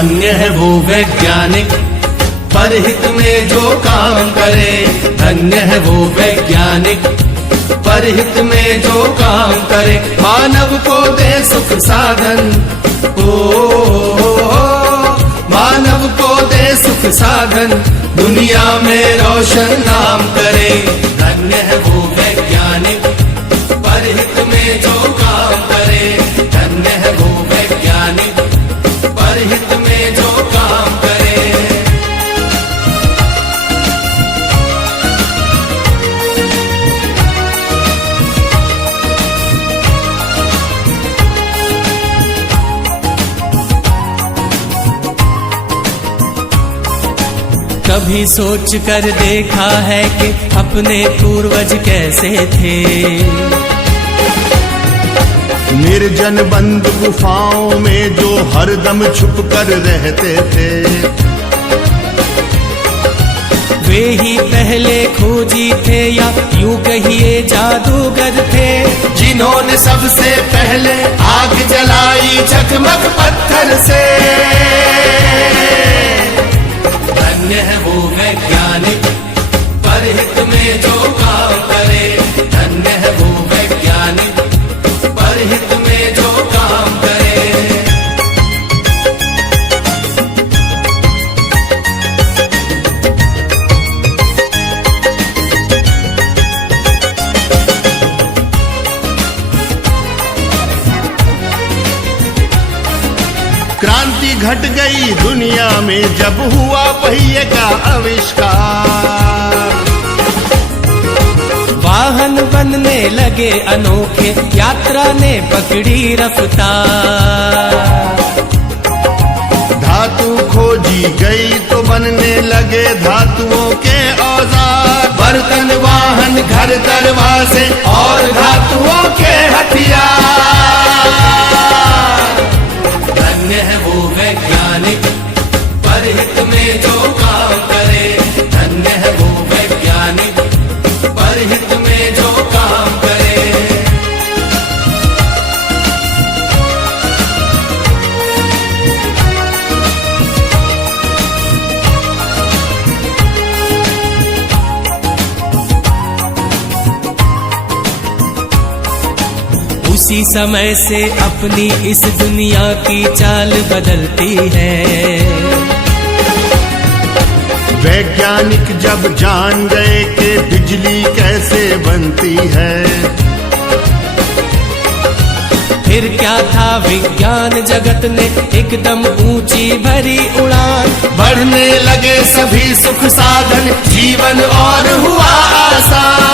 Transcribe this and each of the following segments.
धन्य है वो वैज्ञानिक परहित में जो काम करे। धन्य है वो वैज्ञानिक परहित में जो काम करे। मानव को दे सुख साधन, ओ मानव को दे सुख साधन, दुनिया में रोशन नाम करे। धन्य है वो वैज्ञानिक परहित में जो काम करे। धन्य है वो वैज्ञानिक परहित में जो काम करे। कभी सोच कर देखा है कि अपने पूर्वज कैसे थे। निर्जन बंद गुफाओं में जो हरदम छुप कर रहते थे। वे ही पहले खोजी थे या यूं कहिए जादूगर थे, जिन्होंने सबसे पहले आग जलाई चकमक पत्थर से। धन्य है वो वैज्ञानिक परहित में जो काम करे। धन्य है वो वैज्ञानिक परहित में जो काम करे। क्रांति घट गई दुनिया में जब हुआ पहिए का आविष्कार। वाहन बनने लगे अनोखे, यात्रा ने पकड़ी रफ्तार। धातु खोजी गई तो बनने लगे धातुओं के औजार। बर्तन वाहन घर दरवाजे और धातुओं के हथियार। धन्य है वो वैज्ञानिक परहित में जो काम करे। धन्य है वो वैज्ञानिक परहित में जो काम करे। उसी समय से अपनी इस दुनिया की चाल बदलती है। वैज्ञानिक जब जान गए कि बिजली कैसे बनती है। फिर क्या था विज्ञान जगत ने एकदम ऊंची भरी उड़ान। बढ़ने लगे सभी सुख साधन, जीवन और हुआ आसान।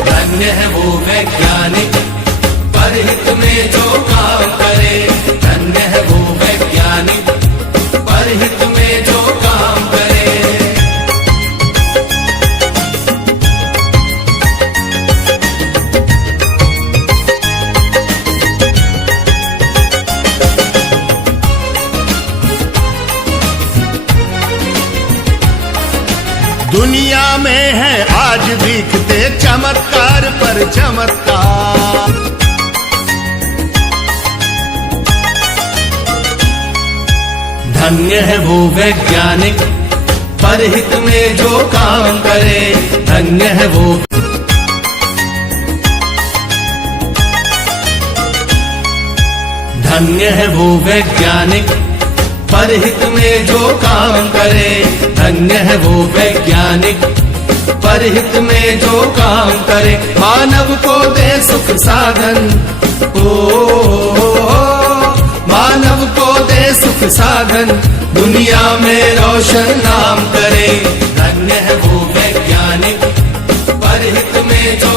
धन्य है वो वैज्ञानिक परहित में जो काम करे। धन्य है वो वैज्ञानिक परहित में जो काम करे। दुनिया में है आज दिखते चमत्कार पर चमत्कार। धन्य है वो वैज्ञानिक परहित में जो काम करे। धन्य है वो धन्य है वो वैज्ञानिक परहित में जो काम करे। धन्य है वो वैज्ञानिक परहित में जो काम करे। मानव को दे सुख साधन, ओ मानव को दे सुख साधन, दुनिया में रोशन नाम करे। धन्य है वो वैज्ञानिक परहित में जो